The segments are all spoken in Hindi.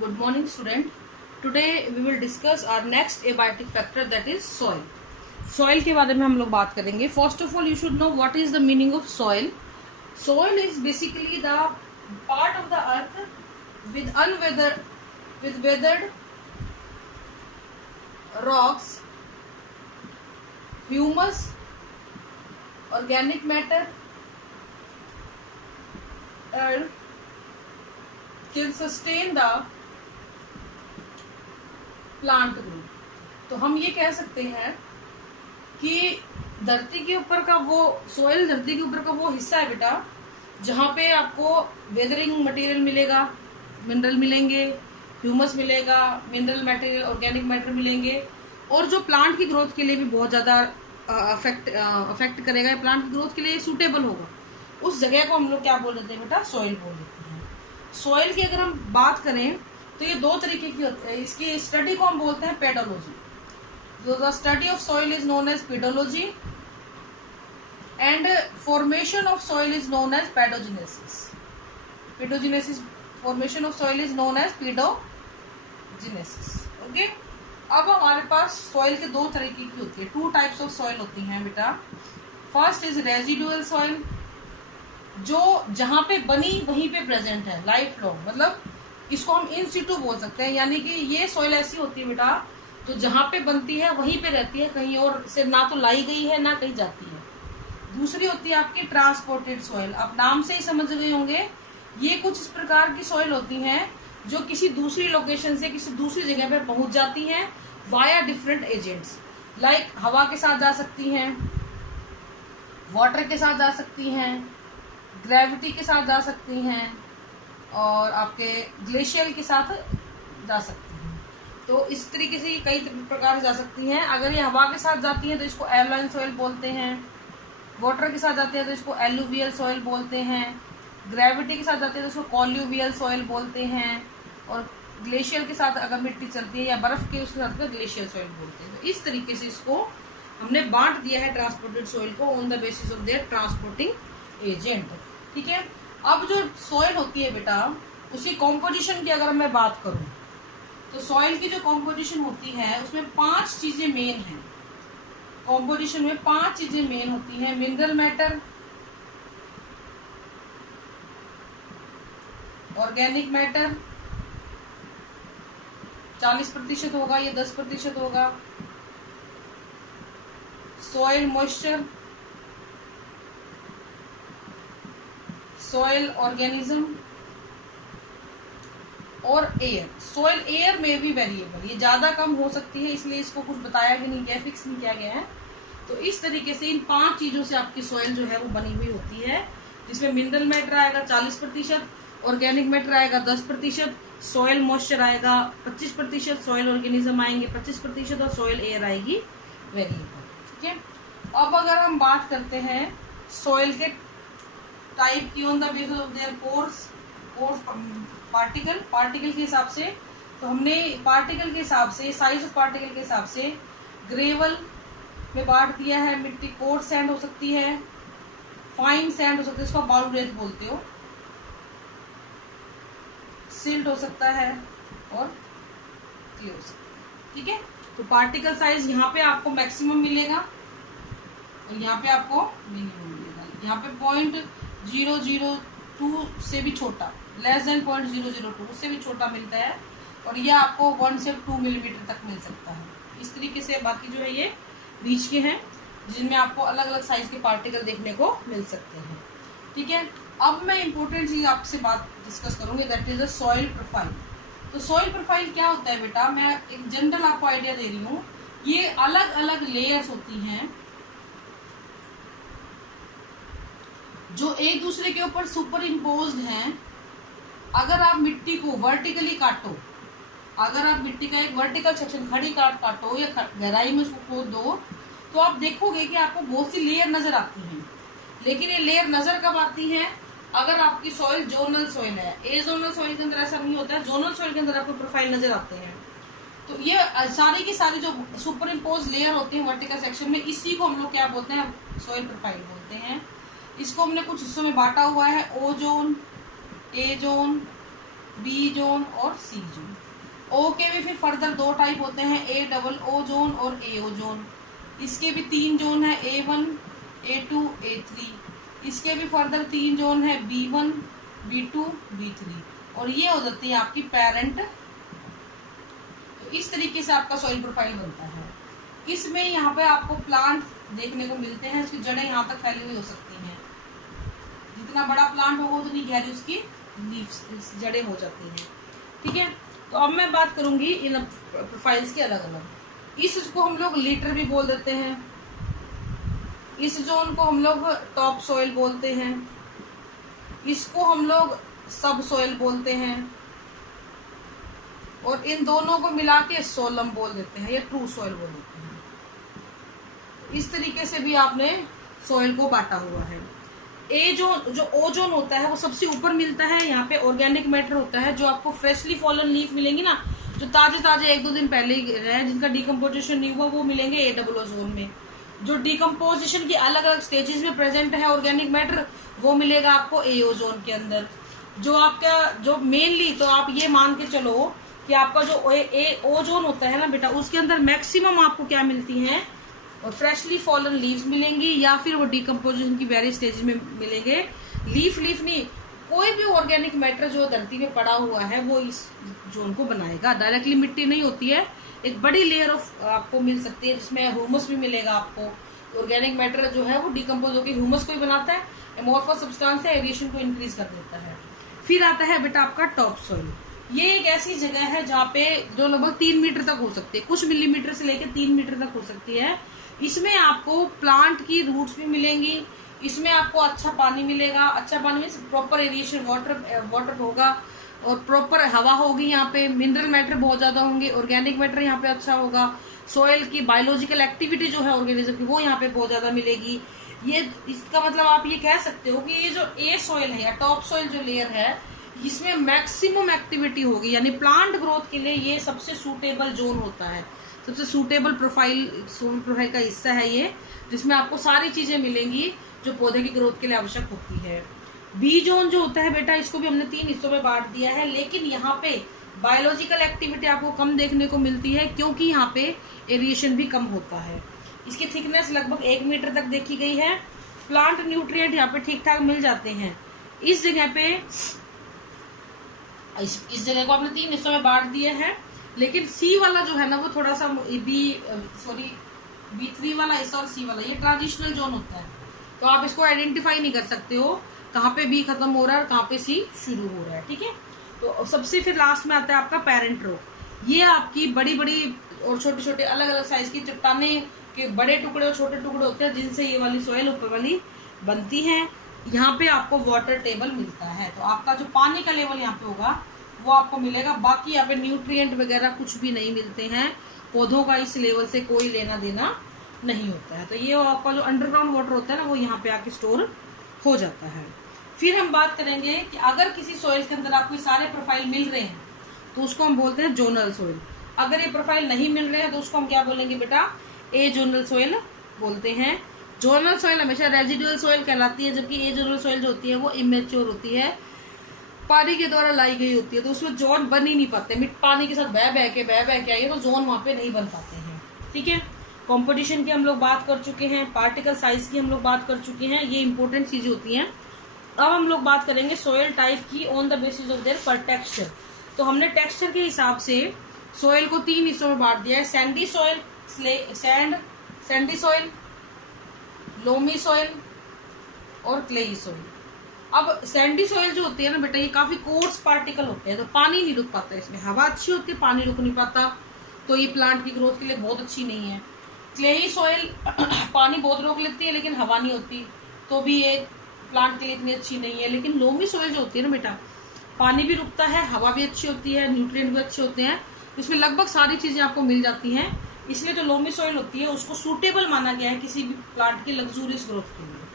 Good morning, student. Today we will discuss our next abiotic factor, that is soil. Soil के बारे में हम लोग बात करेंगे. First of all, you should know what is the meaning of soil. Soil is basically the part of the earth with weathered rocks, humus, organic matter, and can sustain the plant growth. तो हम ये कह सकते हैं कि धरती के ऊपर का वो सोइल, धरती के ऊपर का वो हिस्सा है बेटा जहाँ पे आपको वेदरिंग मटेरियल मिलेगा, मिनरल मिलेंगे, ह्यूमस मिलेगा, मिनरल मटेरियल, ऑर्गेनिक मैटर मिलेंगे, और जो प्लांट की ग्रोथ के लिए भी बहुत ज़्यादा अफेक्ट करेगा, प्लांट की ग्रोथ के लिए सूटेबल होगा, उस जगह को हम लोग क्या बोल देते हैं बेटा? सॉइल बोल देते हैं. सॉइल की अगर हम बात करें तो ये दो तरीके की होती है. इसकी स्टडी को हम बोलते हैं pedology. The study of soil is known as pedology and formation of soil is known as pedogenesis. Pedogenesis, formation of soil is known as pedogenesis. Okay. अब हमारे पास सॉइल के दो तरीके की होती है, टू टाइप्स ऑफ सॉइल होती हैं बेटा. फर्स्ट इज रेजिडुअल सॉइल, जो जहां पे बनी वहीं पे प्रेजेंट है लाइफ लॉन्ग, मतलब इसको हम इन सिटू बोल सकते हैं. यानी कि ये सॉइल ऐसी होती है बेटा तो जहां पे बनती है वहीं पे रहती है, कहीं और से ना तो लाई गई है ना कहीं जाती है. दूसरी होती है आपकी ट्रांसपोर्टेड सॉइल. आप नाम से ही समझ गए होंगे, ये कुछ इस प्रकार की सॉइल होती हैं जो किसी दूसरी लोकेशन से किसी दूसरी जगह पे पहुंच जाती हैं वाया डिफरेंट एजेंट्स. लाइक हवा के साथ जा सकती हैं, वाटर के साथ जा सकती हैं, ग्रेविटी के साथ जा सकती हैं, और आपके ग्लेशियर के साथ जा सकती हैं. तो इस तरीके से कई प्रकार से जा सकती हैं. अगर ये हवा के साथ जाती हैं तो इसको एलाइन सॉइल बोलते हैं, वाटर के साथ जाते हैं तो इसको एलुवियल सॉइल बोलते हैं, ग्रेविटी के साथ जाते हैं तो इसको कॉल्यूवियल सॉइल बोलते हैं, और ग्लेशियर के साथ अगर मिट्टी चलती है या बर्फ के उसके साथ ग्लेशियर सॉइल बोलते हैं. तो इस तरीके से इसको हमने बांट दिया है ट्रांसपोर्टेड सॉइल को on the basis of their transporting agent. ठीक है. अब जो सॉइल होती है बेटा उसकी कॉम्पोजिशन की अगर मैं बात करूं तो सॉइल की जो कॉम्पोजिशन होती है उसमें 5 चीजें मेन हैं. कॉम्पोजिशन में 5 चीजें मेन होती हैं. मिनरल मैटर, ऑर्गेनिक मैटर 40% होगा, ये 10% होगा. सॉइल मॉइस्चर, सॉइल ऑर्गेनिज्म, और एयर. सॉइल एयर में भी वेरिएबल, ये ज्यादा कम हो सकती है, इसलिए इसको कुछ बताया भी नहीं गया, फिक्स नहीं किया गया है. तो इस तरीके से इन 5 चीजों से आपकी सॉइल जो है वो बनी हुई होती है, जिसमें मिनरल मैटर आएगा 40%, ऑर्गेनिक मैटर आएगा 10%, सॉइल मॉइस्चर आएगा 25%, सॉइल ऑर्गेनिज्म आएंगे 25%, और सॉइल एयर आएगी वेरिएबल. ठीक है. अब अगर हम बात करते हैं सॉइल के टाइप की on the basis of their coarse particle के हिसाब से, तो हमने पार्टिकल के हिसाब से, साइज ऑफ पार्टिकल के हिसाब से ग्रेवल में बांट दिया है. मिट्टी कोर्स सैंड हो सकती है, फाइन सैंड हो सकती है, इसको बालू रेत बोलते हो, सिल्ट हो सकता है, और क्ले हो सकता है. ठीक है. तो पार्टिकल साइज यहाँ पे आपको मैक्सिमम मिलेगा और यहाँ पे आपको मिनिमम मिलेगा. यहाँ पे 0.002 से भी छोटा, लेस देन 0.002 उससे भी छोटा मिलता है, और ये आपको 1 से 2 मिलीमीटर तक मिल सकता है. इस तरीके से बाकी जो है ये बीच के हैं जिनमें आपको अलग अलग साइज के पार्टिकल देखने को मिल सकते हैं. ठीक है. अब मैं इंपॉर्टेंट चीज आपसे बात डिस्कस करूंगी, that is the soil profile. तो सॉइल प्रोफाइल क्या होता है बेटा? मैं एक जनरल आपको आइडिया दे रही हूँ. ये अलग अलग लेयर्स होती हैं जो एक दूसरे के ऊपर सुपर इम्पोज्ड हैं. अगर आप मिट्टी को वर्टिकली काटो, अगर आप मिट्टी का एक वर्टिकल सेक्शन खड़ी काटो या गहराई में उसको खोद दो, तो आप देखोगे कि आपको बहुत सी लेयर नजर आती हैं. लेकिन ये लेयर नजर कब आती है? अगर आपकी सॉइल जोनल सॉइल है. एजोनल सॉइल के अंदर ऐसा नहीं होता है, जोनल सॉइल के अंदर आपको प्रोफाइल नजर आते हैं. तो ये सारी की सारी जो सुपर इम्पोज लेयर होती है वर्टिकल सेक्शन में, इसी को हम लोग क्या बोलते हैं? सॉइल प्रोफाइल बोलते हैं. इसको हमने कुछ हिस्सों में बांटा हुआ है, ओ जोन, ए जोन, बी जोन और सी जोन। ओ के भी फिर फर्दर दो टाइप होते हैं, ए डबल ओ जोन और ए ओ जोन। इसके भी 3 जोन है, A1, A2, A3। इसके भी फर्दर 3 जोन है, B1, B2, B3। और ये हो जाती है आपकी पेरेंट। तो इस तरीके से आपका सॉइल प्रोफाइल बनता है। इसमें यहाँ पे आपको प्लांट देखने को मिलते हैं, उसकी जड़ें यहाँ तक फैली हुई हो सकती हैं। जितना बड़ा प्लांट होगा उतनी गहरी उसकी लीव्स जड़ें हो जाती हैं। ठीक है, तो अब मैं बात करूंगी इन प्रोफाइल्स के अलग अलग। इसको हम लोग लीटर भी बोल देते हैं, इस जोन को हम लोग टॉप सॉइल बोलते हैं, इसको हम लोग सब सॉइल बोलते हैं, और इन दोनों को मिला के सोलम बोल देते हैं या ट्रू सॉइल बोल देते हैं। इस तरीके से भी आपने सॉइल को बांटा हुआ है। ए जोन, जो ओ जोन होता है वो सबसे ऊपर मिलता है। यहाँ पे ऑर्गेनिक मैटर होता है, जो आपको फ्रेशली फॉलन लीफ मिलेंगी ना, जो ताजे ताजे 1-2 दिन पहले है, जिनका डिकम्पोजिशन नहीं हुआ, वो मिलेंगे ए डबल ओ जोन में। जो डिकम्पोजिशन की अलग अलग स्टेजेस में प्रेजेंट है ऑर्गेनिक मैटर, वो मिलेगा आपको ए ओ जोन के अंदर। जो आपका जो मेनली, तो आप ये मान के चलो कि आपका जो ए ओ जोन होता है ना बेटा, उसके अंदर मैक्सिमम आपको क्या मिलती है, और फ्रेशली फॉलन लीव्स मिलेंगी, या फिर वो डिकम्पोजिशन की वेरियस स्टेज में मिलेंगे। लीफ नहीं, कोई भी ऑर्गेनिक मैटर जो धरती में पड़ा हुआ है वो इस जोन को बनाएगा। डायरेक्टली मिट्टी नहीं होती है, एक बड़ी लेयर ऑफ आपको मिल सकती है, जिसमें ह्यूमस भी मिलेगा आपको। ऑर्गेनिक मैटर जो है वो डिकम्पोज होकर ह्यूमस को ही बनाता है, एमोर्फस सब्सटेंस है, एरिएशन को इंक्रीज कर देता है। फिर आता है बेटा आपका टॉप सॉइल। ये एक ऐसी जगह है जहाँ पे जो लगभग 3 मीटर तक हो सकती है, कुछ मिलीमीटर से लेकर 3 मीटर तक हो सकती है। इसमें आपको प्लांट की रूट्स भी मिलेंगी, इसमें आपको अच्छा पानी मिलेगा। अच्छा पानी में प्रॉपर एरिएशन, वाटर होगा, और प्रॉपर हवा होगी। यहाँ पे मिनरल मैटर बहुत ज्यादा होंगे, ऑर्गेनिक मैटर यहाँ पे अच्छा होगा। सॉइल की बायोलॉजिकल एक्टिविटी जो है ऑर्गेनिज्म की, वो यहाँ पे बहुत ज्यादा मिलेगी। ये इसका मतलब आप ये कह सकते हो कि ये जो ए सॉइल है या टॉप सॉइल जो लेयर है, इसमें मैक्सिमम एक्टिविटी होगी, यानी प्लांट ग्रोथ के लिए ये सबसे सूटेबल जोन होता है, सबसे सूटेबल प्रोफाइल का हिस्सा है ये, जिसमें आपको सारी चीजें मिलेंगी जो पौधे की ग्रोथ के लिए आवश्यक होती है। बी जोन जो होता है बेटा, इसको भी हमने 3 हिस्सों में बांट दिया है, लेकिन यहाँ पे बायोलॉजिकल एक्टिविटी आपको कम देखने को मिलती है, क्योंकि यहाँ पे एरिएशन भी कम होता है। इसकी थिकनेस लगभग 1 मीटर तक देखी गई है। प्लांट न्यूट्रिएंट यहाँ पे ठीक ठाक मिल जाते हैं। इस जगह पे इस जगह को आपने 3 हिस्सों में बांट दिए हैं, लेकिन सी वाला जो है ना, वो थोड़ा सा B3 वाला हिस्सा और सी वाला, ये ट्रांजिशनल जोन होता है। तो आप इसको आइडेंटिफाई नहीं कर सकते हो कहाँ पे बी खत्म हो रहा है और कहाँ पे सी शुरू हो रहा है। ठीक है, तो सबसे फिर लास्ट में आता है आपका पेरेंट रो। ये आपकी बड़ी बड़ी और छोटे छोटे अलग अलग साइज की चट्टाने के बड़े टुकड़े और छोटे टुकड़े होते हैं, जिनसे ये वाली सॉइल ऊपर वाली बनती है। यहाँ पे आपको वाटर टेबल मिलता है, तो आपका जो पानी का लेवल यहाँ पे होगा वो आपको मिलेगा। बाकी यहाँ पे न्यूट्रिएंट वगैरह कुछ भी नहीं मिलते हैं, पौधों का इस लेवल से कोई लेना देना नहीं होता है। तो ये आपका जो अंडरग्राउंड वाटर होता है ना, वो यहाँ पे आके स्टोर हो जाता है। फिर हम बात करेंगे कि अगर किसी सॉइल के अंदर आपको सारे प्रोफाइल मिल रहे हैं तो उसको हम बोलते हैं जोनल सॉइल। अगर ये प्रोफाइल नहीं मिल रहे हैं तो उसको हम क्या बोलेंगे बेटा, ए जोनल सॉइल बोलते हैं। जोनल सॉइल हमेशा रेजिडुअल सॉइल कहलाती है, जबकि ए जोनल सॉइल जो होती है वो इमेच्योर होती है, पानी के द्वारा लाई गई होती है, तो उसमें जोन बन ही नहीं पाते। पानी के साथ बह बह के आइए तो जोन वहां पे नहीं बन पाते हैं। ठीक है, कंपटीशन की हम लोग बात कर चुके हैं, पार्टिकल साइज की हम लोग बात कर चुके हैं, ये इंपॉर्टेंट चीजें होती हैं। अब हम लोग बात करेंगे सॉइल टाइप की on the basis of their पर टेक्सचर। तो हमने टेक्सचर के हिसाब से सॉइल को 3 हिस्सों में बांट दिया है, Sandy soil, Sandy soil, loamy soil और क्लेई सॉइल। अब सैंडी सॉइल जो होती है ना बेटा, ये काफी कोर्स पार्टिकल होते हैं, तो पानी नहीं रुक पाता इसमें। हवा अच्छी होती है, पानी रुक नहीं पाता, तो ये प्लांट की ग्रोथ के लिए बहुत अच्छी नहीं है। क्लेई सॉइल पानी बहुत रोक लेती है लेकिन हवा नहीं होती, तो भी ये प्लांट के लिए इतनी अच्छी नहीं है। लेकिन लोमी सॉइल जो होती है ना बेटा, पानी भी रुकता है, हवा भी अच्छी होती है, न्यूट्रिएंट भी अच्छे होते हैं, इसमें लगभग सारी चीजें आपको मिल जाती हैं। इसलिए जो लोमी सॉइल होती है उसको सूटेबल माना गया है किसी भी प्लांट की लग्जूरियस ग्रोथ के लिए।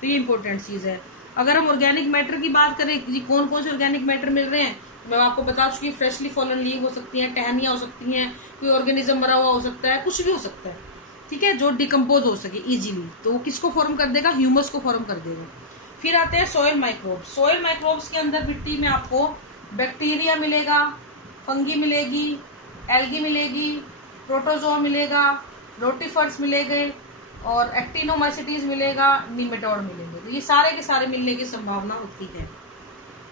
तो ये इंपॉर्टेंट चीज है। अगर हम ऑर्गेनिक मैटर की बात करें कि कौन कौन से ऑर्गेनिक मैटर मिल रहे हैं, मैं आपको बता चुकी हूँ। फ्रेशली फॉलन लीव हो सकती है, टहनियां हो सकती हैं, कोई ऑर्गेनिज्म मरा हुआ हो सकता है, कुछ भी हो सकता है। ठीक है, जो डिकम्पोज हो सके इजीली, तो वो किसको फॉर्म कर देगा, ह्यूमस को फॉर्म कर देगा। फिर आते हैं सॉइल माइक्रोब्स। सॉइल माइक्रोब्स के अंदर मिट्टी में आपको बैक्टीरिया मिलेगा, फंगी मिलेगी, एल्गी मिलेगी, प्रोटोजोआ मिलेगा, रोटिफर्स मिलेंगे और एक्टिनोमाइसिटीज मिलेगा, निमेटोड मिलेंगे। तो ये सारे के सारे मिलने की संभावना होती है।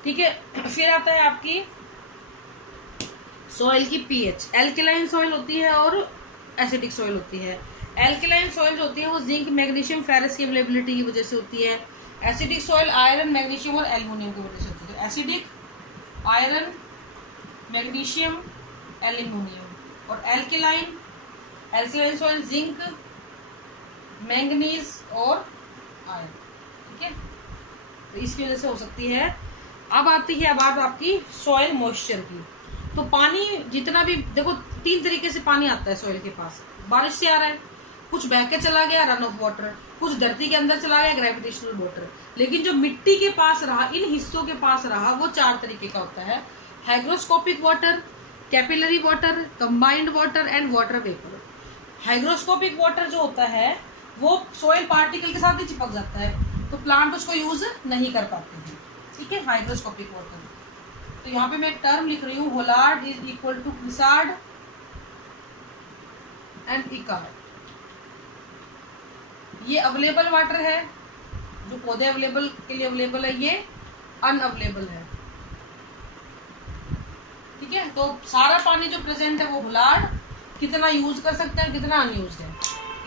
ठीक है, फिर आता है आपकी सॉइल की पीएच। एल्केलाइन सॉइल होती है और एसिडिक सॉइल होती है। एल्केलाइन सॉइल होती है वो जिंक, मैग्नीशियम, फेरस की अवेलेबिलिटी की वजह से होती है। एसिडिक सॉइल आयरन, मैग्नीशियम और एल्युमिनियम की वजह से होती है। Acidic iron, magnesium, aluminium. और एल्केलाइन सॉइल जिंक, मैंगनीज और आयरन। ठीक है, तो इसकी वजह से हो सकती है। अब आती है बात आपकी सॉइल मॉइस्चर की। तो पानी जितना भी देखो, 3 तरीके से पानी आता है सॉइल के पास। बारिश से आ रहा है, कुछ बह के चला गया रन ऑफ वाटर, कुछ धरती के अंदर चला गया ग्रेविटेशनल वाटर। लेकिन जो मिट्टी के पास रहा, इन हिस्सों के पास रहा, वो 4 तरीके का होता है। Hygroscopic water, capillary water, combined water and water vapour. Hygroscopic water जो होता है वो सॉइल पार्टिकल के साथ ही चिपक जाता है, तो प्लांट उसको यूज नहीं कर पाते हैं। ठीक है, हाइग्रोस्कोपिक वाटर। तो यहाँ पे मैं एक टर्म लिख रही हूँ, holard is equal to chresard and echard. ये अवेलेबल वाटर है, जो पौधे अवेलेबल के लिए अवेलेबल है, ये अनअवेलेबल है। ठीक है, तो सारा पानी जो प्रेजेंट है वो होलार्ड, कितना यूज कर सकते हैं, कितना अनयूज है।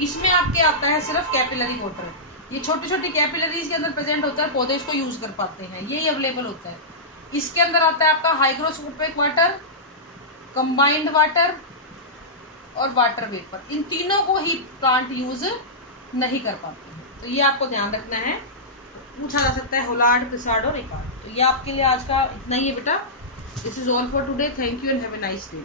इसमें आपके आता है सिर्फ कैपिलरी वाटर। ये छोटी छोटी कैपिलरीज के अंदर प्रेजेंट होता है, पौधे इसको यूज कर पाते हैं, यही अवेलेबल होता है। इसके अंदर आता है आपका हाइग्रोस्कोपिक वाटर, कंबाइंड वाटर और वाटर वेपर। इन तीनों को ही प्लांट यूज नहीं कर पाते हैं, तो ये आपको ध्यान रखना है। पूछा जा सकता है होलार्ड, क्रिसार्ड और इकार्ड। तो ये आपके लिए आज का इतना ही है बेटा। This is all for today. Thank you and have a nice day.